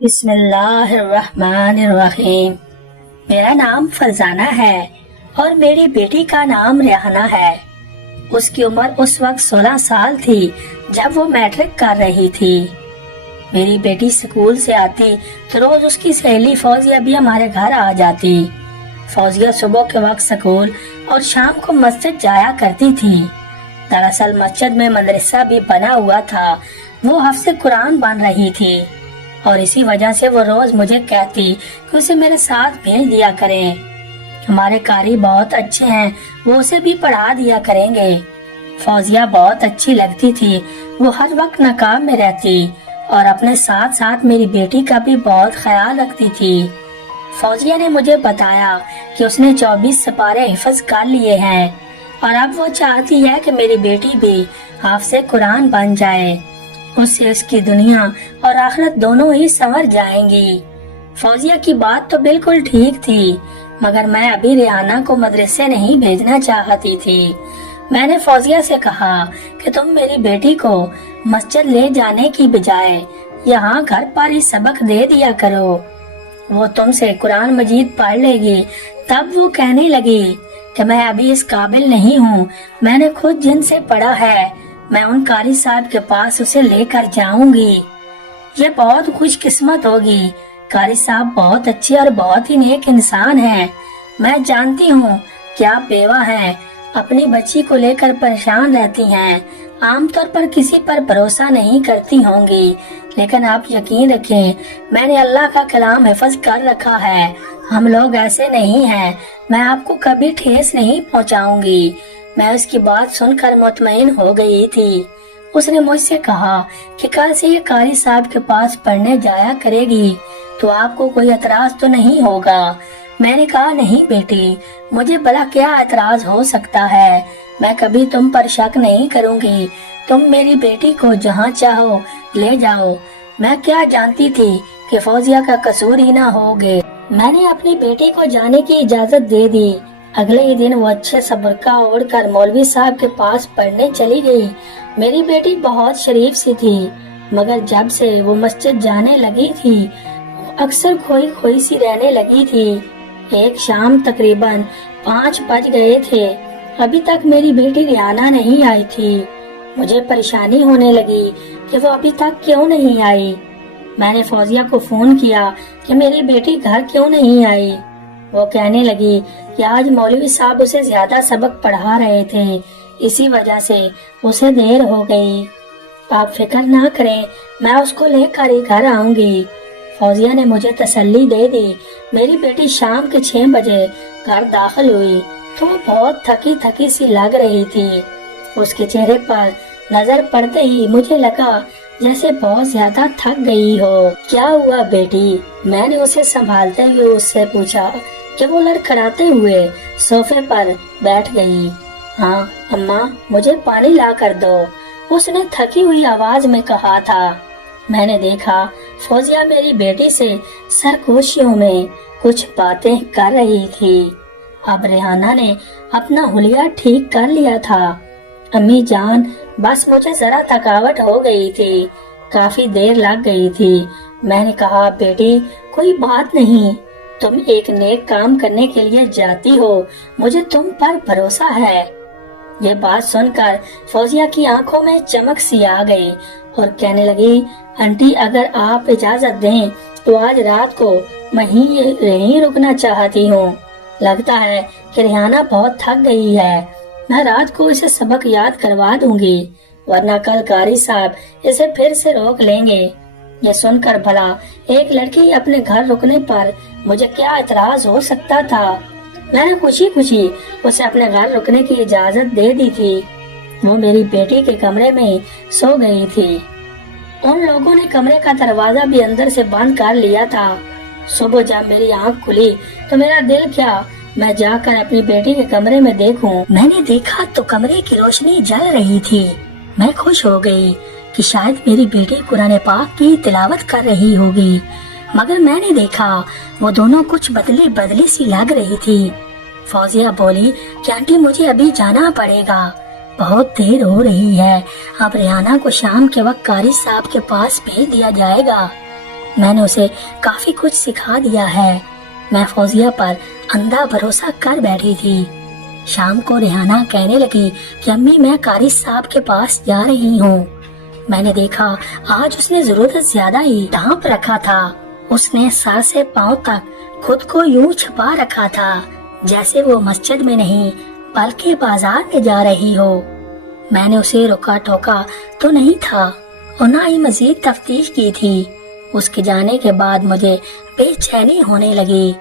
بسم اللہ الرحمن الرحیم۔ میرا نام فرزانہ ہے اور میری بیٹی کا نام ریحانہ ہے۔ اس کی عمر اس وقت 16 سال تھی جب وہ میٹرک کر رہی تھی۔ میری بیٹی سکول سے آتی تو روز اس کی سہیلی فوزیہ بھی ہمارے گھر آ جاتی۔ فوزیہ صبح کے وقت سکول اور شام کو مسجد جایا کرتی تھی۔ دراصل مسجد میں مدرسہ بھی بنا ہوا تھا، وہ حفظ قرآن بن رہی تھی اور اسی وجہ سے وہ روز مجھے کہتی کہ اسے میرے ساتھ بھیج دیا کریں۔ ہمارے قاری بہت اچھے ہیں، وہ اسے بھی پڑھا دیا کریں گے۔ فوزیہ بہت اچھی لگتی تھی، وہ ہر وقت نقاب میں رہتی اور اپنے ساتھ ساتھ میری بیٹی کا بھی بہت خیال رکھتی تھی۔ فوزیہ نے مجھے بتایا کہ اس نے 24 سپارے حفظ کر لیے ہیں اور اب وہ چاہتی ہے کہ میری بیٹی بھی حافظ قرآن بن جائے، اس سے اس کی دنیا اور آخرت دونوں ہی سنور جائیں گی۔ فوزیہ کی بات تو بالکل ٹھیک تھی، مگر میں ابھی ریحانہ کو مدرسے نہیں بھیجنا چاہتی تھی۔ میں نے فوزیہ سے کہا کہ تم میری بیٹی کو مسجد لے جانے کی بجائے یہاں گھر پر ہی سبق دے دیا کرو، وہ تم سے قرآن مجید پڑھ لے گی۔ تب وہ کہنے لگی کہ میں ابھی اس قابل نہیں ہوں، میں نے خود جن سے پڑھا ہے، میں ان قاری صاحب کے پاس اسے لے کر جاؤں گی۔ یہ بہت خوش قسمت ہوگی، قاری صاحب بہت اچھے اور بہت ہی نیک انسان ہیں۔ میں جانتی ہوں کہ آپ بیوہ ہیں، اپنی بچی کو لے کر پریشان رہتی ہیں، عام طور پر کسی پر بھروسہ نہیں کرتی ہوں گی، لیکن آپ یقین رکھیں میں نے اللہ کا کلام حفظ کر رکھا ہے، ہم لوگ ایسے نہیں ہیں، میں آپ کو کبھی ٹھیس نہیں پہنچاؤں گی۔ میں اس کی بات سن کر مطمئن ہو گئی تھی۔ اس نے مجھ سے کہا کہ کل سے یہ قاری صاحب کے پاس پڑھنے جایا کرے گی تو آپ کو کوئی اعتراض تو نہیں ہوگا۔ میں نے کہا نہیں بیٹی، مجھے بھلا کیا اعتراض ہو سکتا ہے، میں کبھی تم پر شک نہیں کروں گی، تم میری بیٹی کو جہاں چاہو لے جاؤ۔ میں کیا جانتی تھی کہ فوزیہ کا قصور ہی نہ ہوگے۔ میں نے اپنی بیٹی کو جانے کی اجازت دے دی۔ اگلے ہی دن وہ اچھے سا برقع اوڑھ کر مولوی صاحب کے پاس پڑھنے چلی گئی۔ میری بیٹی بہت شریف سی تھی، مگر جب سے وہ مسجد جانے لگی تھی اکثر کھوئی کھوئی سی رہنے لگی تھی۔ ایک شام تقریباً 5 بج گئے تھے، ابھی تک میری بیٹی ریحانہ نہیں آئی تھی۔ مجھے پریشانی ہونے لگی کہ وہ ابھی تک کیوں نہیں آئی۔ میں نے فوزیہ کو فون کیا کہ میری بیٹی گھر کیوں نہیں آئی۔ وہ کہنے لگی کہ آج مولوی صاحب اسے زیادہ سبق پڑھا رہے تھے، اسی وجہ سے اسے دیر ہو گئی۔ آپ فکر نہ کریں، میں اس کو لے کر ہی گھر آؤں گی۔ فوزیہ نے مجھے تسلی دے دی۔ میری بیٹی شام کے 6 بجے گھر داخل ہوئی تو وہ بہت تھکی تھکی سی لگ رہی تھی۔ اس کے چہرے پر نظر پڑتے ہی مجھے لگا جیسے بہت زیادہ تھک گئی ہو۔ کیا ہوا بیٹی؟ میں نے اسے سنبھالتے ہوئے اس سے پوچھا کہ وہ لڑکھڑاتے ہوئے صوفے پر بیٹھ گئی۔ ہاں اماں، مجھے پانی لا کر دو، اس نے تھکی ہوئی آواز میں کہا تھا۔ میں نے دیکھا فوزیہ میری بیٹی سے سرگوشیوں میں کچھ باتیں کر رہی تھی۔ اب ریحانہ نے اپنا حلیہ ٹھیک کر لیا تھا۔ امی جان، بس مجھے ذرا تھکاوٹ ہو گئی تھی، کافی دیر لگ گئی تھی۔ میں نے کہا بیٹی کوئی بات نہیں، تم ایک نیک کام کرنے کے لیے جاتی ہو، مجھے تم پر بھروسہ ہے۔ یہ بات سن کر فوزیہ کی آنکھوں میں چمک سی آ گئی اور کہنے لگی آنٹی اگر آپ اجازت دیں تو آج رات کو میں یہیں رکنا چاہتی ہوں۔ لگتا ہے کہ ریحانہ بہت تھک گئی ہے، میں رات کو اسے سبق یاد کروا دوں گی، ورنہ کل قاری صاحب اسے پھر سے روک لیں گے۔ یہ سن کر بھلا ایک لڑکی اپنے گھر رکنے پر مجھے کیا اعتراض ہو سکتا تھا۔ میں نے خوشی خوشی اسے اپنے گھر رکنے کی اجازت دے دی تھی۔ وہ میری بیٹی کے کمرے میں سو گئی تھی۔ ان لوگوں نے کمرے کا دروازہ بھی اندر سے بند کر لیا تھا۔ صبح جب میری آنکھ کھلی تو میرا دل کیا میں جا کر اپنی بیٹی کے کمرے میں دیکھوں۔ میں نے دیکھا تو کمرے کی روشنی جل رہی تھی۔ میں خوش ہو گئی کہ شاید میری بیٹی قرآن پاک کی تلاوت کر رہی ہوگی، مگر میں نے دیکھا وہ دونوں کچھ بدلی بدلی سی لگ رہی تھی۔ فوزیہ بولی کہ آنٹی مجھے ابھی جانا پڑے گا، بہت دیر ہو رہی ہے، اب ریحانہ کو شام کے وقت قاری صاحب کے پاس بھیج دیا جائے گا۔ میں نے اسے کافی کچھ سکھا دیا ہے۔ میں فوزیہ پر اندھا بھروسہ کر بیٹھی تھی۔ شام کو ریحانہ کہنے لگی کہ امی میں قاری صاحب کے پاس جا رہی ہوں۔ میں نے دیکھا آج اس نے ضرورت زیادہ ہی ڈھانپ رکھا تھا۔ اس نے سر سے پاؤں تک خود کو یوں چھپا رکھا تھا جیسے وہ مسجد میں نہیں بلکہ بازار میں جا رہی ہو۔ میں نے اسے روکا ٹوکا تو نہیں تھا اور نہ ہی مزید تفتیش کی تھی۔ اس کے جانے کے بعد مجھے بے چینی ہونے لگی۔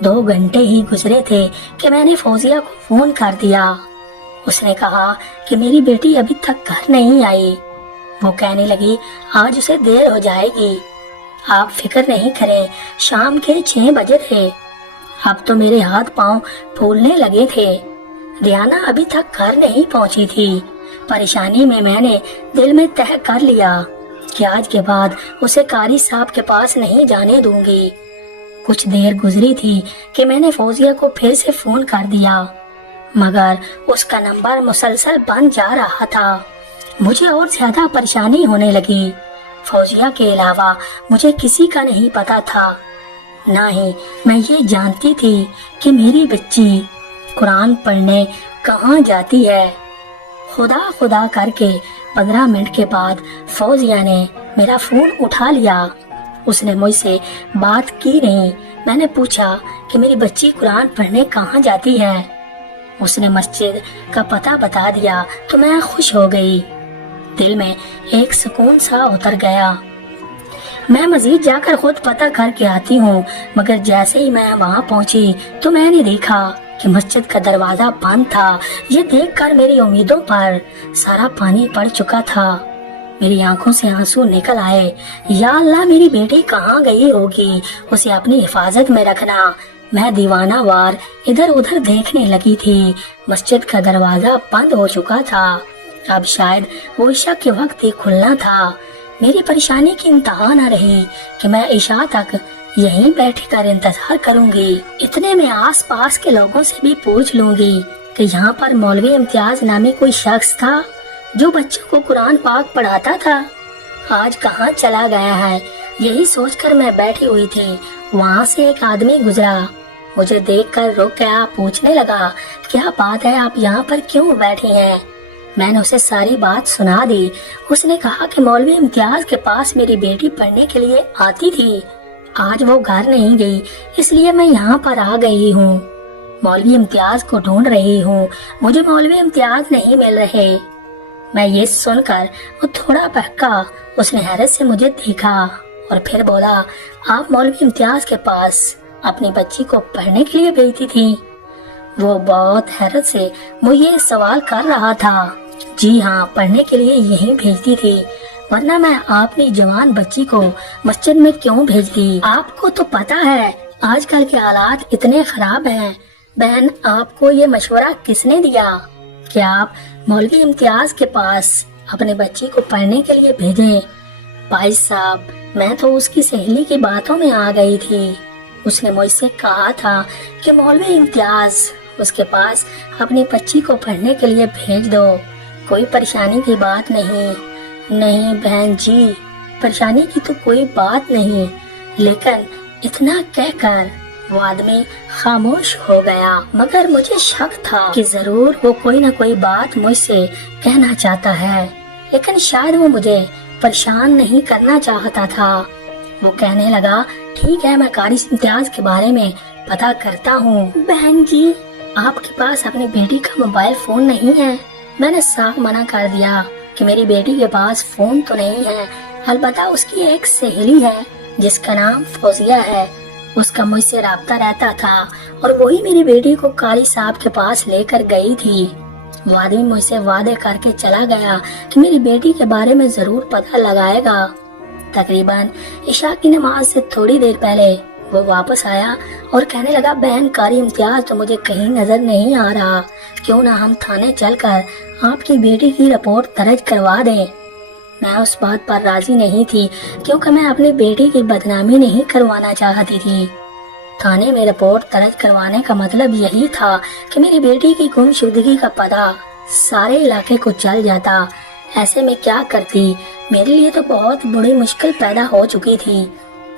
2 گھنٹے ہی گزرے تھے کہ میں نے فوزیہ کو فون کر دیا۔ اس نے کہا کہ میری بیٹی ابھی تک گھر نہیں آئی۔ وہ کہنے لگی آج اسے دیر ہو جائے گی۔ آپ فکر نہیں کریں، شام کے 6 بجے تھے۔ اب تو میرے ہاتھ پاؤں پھولنے لگے تھے۔ ریحانہ ابھی تک گھر نہیں پہنچی تھی۔ پریشانی میں نے دل میں طے کر لیا کہ آج کے بعد اسے قاری صاحب کے پاس نہیں جانے دوں گی۔ کچھ دیر گزری تھی کہ میں نے فوزیہ کو پھر سے فون کر دیا، مگر اس کا نمبر مسلسل بند جا رہا تھا۔ مجھے اور زیادہ پریشانی ہونے لگی۔ فوزیہ کے علاوہ مجھے کسی کا نہیں پتا تھا، نہ ہی میں یہ جانتی تھی کہ میری بچی قرآن پڑھنے کہاں جاتی ہے۔ خدا خدا کر کے 15 منٹ کے بعد فوزیہ نے میرا فون اٹھا لیا۔ اس نے مجھ سے بات کی نہیں۔ میں نے پوچھا کہ میری بچی قرآن پڑھنے کہاں جاتی ہے۔ اس نے مسجد کا پتہ بتا دیا تو میں خوش ہو گئی۔ دل میں ایک سکون سا اتر گیا۔ میں مزید جا کر خود پتہ کر کے آتی ہوں، مگر جیسے ہی میں وہاں پہنچی تو میں نے دیکھا کہ مسجد کا دروازہ بند تھا۔ یہ دیکھ کر میری امیدوں پر سارا پانی پڑ چکا تھا۔ میری آنکھوں سے آنسو نکل آئے۔ یا اللہ، میری بیٹی کہاں گئی ہوگی، اسے اپنی حفاظت میں رکھنا۔ میں دیوانہ وار ادھر ادھر دیکھنے لگی تھی۔ مسجد کا دروازہ بند ہو چکا تھا۔ اب شاید وہ عشاء کے وقت ہی کھلنا تھا۔ میری پریشانی کی انتہا نہ رہی کہ میں عشاء تک یہیں بیٹھ کر انتظار کروں گی۔ اتنے میں آس پاس کے لوگوں سے بھی پوچھ لوں گی کہ یہاں پر مولوی امتیاز نامی کوئی شخص تھا جو بچوں کو قرآن پاک پڑھاتا تھا، آج کہاں چلا گیا ہے۔ یہی سوچ کر میں بیٹھی ہوئی تھی، وہاں سے ایک آدمی گزرا۔ مجھے دیکھ کر رک گیا، پوچھنے لگا کیا بات ہے، آپ یہاں پر کیوں بیٹھی ہیں؟ میں نے اسے ساری بات سنا دی۔ اس نے کہا کہ مولوی امتیاز کے پاس میری بیٹی پڑھنے کے لیے آتی تھی، آج وہ گھر نہیں گئی، اس لیے میں یہاں پر آ گئی ہوں۔ مولوی امتیاز کو ڈھونڈ رہی ہوں، مجھے مولوی امتیاز نہیں مل رہے۔ میں یہ سن کر وہ تھوڑا بہکا۔ اس نے حیرت سے مجھے دیکھا اور پھر بولا آپ مولوی امتیاز کے پاس اپنی بچی کو پڑھنے کے لیے بھیجتی تھی؟ وہ بہت حیرت سے مجھے سوال کر رہا تھا۔ جی ہاں، پڑھنے کے لیے یہیں بھیجتی تھی، ورنہ میں اپنی جوان بچی کو مسجد میں کیوں بھیجتی؟ آپ کو تو پتا ہے آج کل کے حالات اتنے خراب ہیں۔ بہن، آپ کو یہ مشورہ کس نے دیا کہ آپ مولوی امتیاز کے پاس اپنے بچی کو پڑھنے کے لیے بھیجیں؟ بھائی صاحب، میں تو اس کی سہیلی کی باتوں میں آ گئی تھی۔ اس نے مجھ سے کہا تھا کہ مولوی امتیاز اس کے پاس اپنی بچی کو پڑھنے کے لیے بھیج دو، کوئی پریشانی کی بات نہیں۔ نہیں بہن جی، پریشانی کی تو کوئی بات نہیں، لیکن اتنا کہہ کر وہ آدمی خاموش ہو گیا۔ مگر مجھے شک تھا کہ ضرور وہ کوئی نہ کوئی بات مجھ سے کہنا چاہتا ہے، لیکن شاید وہ مجھے پریشان نہیں کرنا چاہتا تھا۔ وہ کہنے لگا ٹھیک ہے، میں قاری امتیاز کے بارے میں پتا کرتا ہوں۔ بہن جی، آپ کے پاس اپنی بیٹی کا موبائل فون نہیں ہے؟ میں نے صاف منع کر دیا کہ میری بیٹی کے پاس فون تو نہیں ہے، البتہ اس کی ایک سہیلی ہے جس کا نام فوزیہ ہے، اس کا مجھ سے رابطہ رہتا تھا اور وہی میری بیٹی کو قاری صاحب کے پاس لے کر گئی تھی۔ وہ آدمی مجھ سے وعدے کر کے چلا گیا کہ میری بیٹی کے بارے میں ضرور پتہ لگائے گا۔ تقریباً عشاء کی نماز سے تھوڑی دیر پہلے وہ واپس آیا اور کہنے لگا بہن، قاری امتیاز تو مجھے کہیں نظر نہیں آ رہا، کیوں نہ ہم تھانے چل کر آپ کی بیٹی کی رپورٹ درج کروا دیں۔ میں اس بات پر راضی نہیں تھی کیونکہ میں اپنی بیٹی کی بدنامی نہیں کروانا چاہتی تھی۔ تھانے میں رپورٹ درج کروانے کا مطلب یہی تھا کہ میری بیٹی کی گمشدگی کا پتہ سارے علاقے کو چل جاتا۔ ایسے میں کیا کرتی؟ میرے لیے تو بہت بڑی مشکل پیدا ہو چکی تھی۔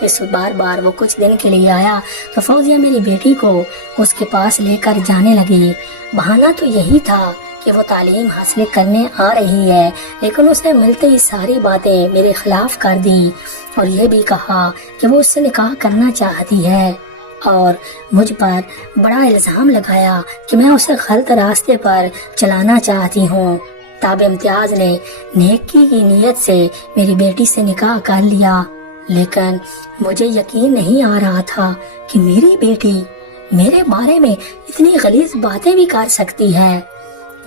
اس بار بار وہ کچھ دن کے لیے آیا تو فوزیہ میری بیٹی کو اس کے پاس لے کر جانے لگی۔ بہانہ تو یہی تھا کہ وہ تعلیم حاصل کرنے آ رہی ہے، لیکن اس نے ملتے ہی ساری باتیں میرے خلاف کر دی اور یہ بھی کہا کہ وہ اس سے نکاح کرنا چاہتی ہے اور مجھ پر بڑا الزام لگایا کہ میں اسے غلط راستے پر چلانا چاہتی ہوں۔ تاب امتیاز نے نیکی کی نیت سے میری بیٹی سے نکاح کر لیا، لیکن مجھے یقین نہیں آ رہا تھا کہ میری بیٹی میرے بارے میں اتنی غلیظ باتیں بھی کر سکتی ہے۔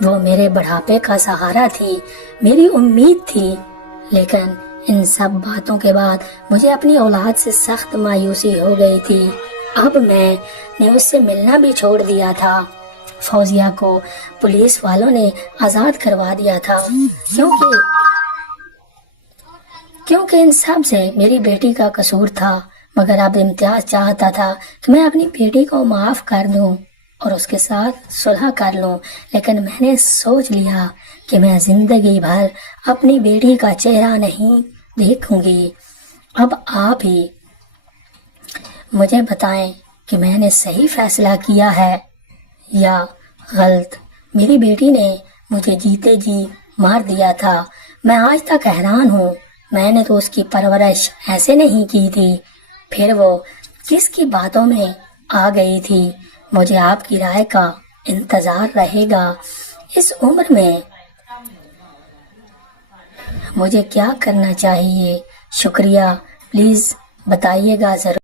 وہ میرے بڑھاپے کا سہارا تھی، میری امید تھی، لیکن ان سب باتوں کے بعد مجھے اپنی اولاد سے سخت مایوسی ہو گئی تھی۔ اب میں نے اس سے ملنا بھی چھوڑ دیا تھا۔ فوزیہ کو پولیس والوں نے آزاد کروا دیا تھا کیونکہ ان سب سے میری بیٹی کا قصور تھا، مگر اب امتیاز چاہتا تھا کہ میں اپنی بیٹی کو معاف کر دوں اور اس کے ساتھ صلح کر لوں، لیکن میں نے سوچ لیا کہ میں زندگی بھر اپنی بیٹی کا چہرہ نہیں دیکھوں گی۔ اب آپ ہی مجھے بتائیں کہ میں نے صحیح فیصلہ کیا ہے یا غلط۔ میری بیٹی نے مجھے جیتے جی مار دیا تھا، میں آج تک حیران ہوں، میں نے تو اس کی پرورش ایسے نہیں کی تھی، پھر وہ کس کی باتوں میں آ گئی تھی۔ مجھے آپ کی رائے کا انتظار رہے گا۔ اس عمر میں مجھے کیا کرنا چاہیے؟ شکریہ، پلیز بتائیے گا ضرور۔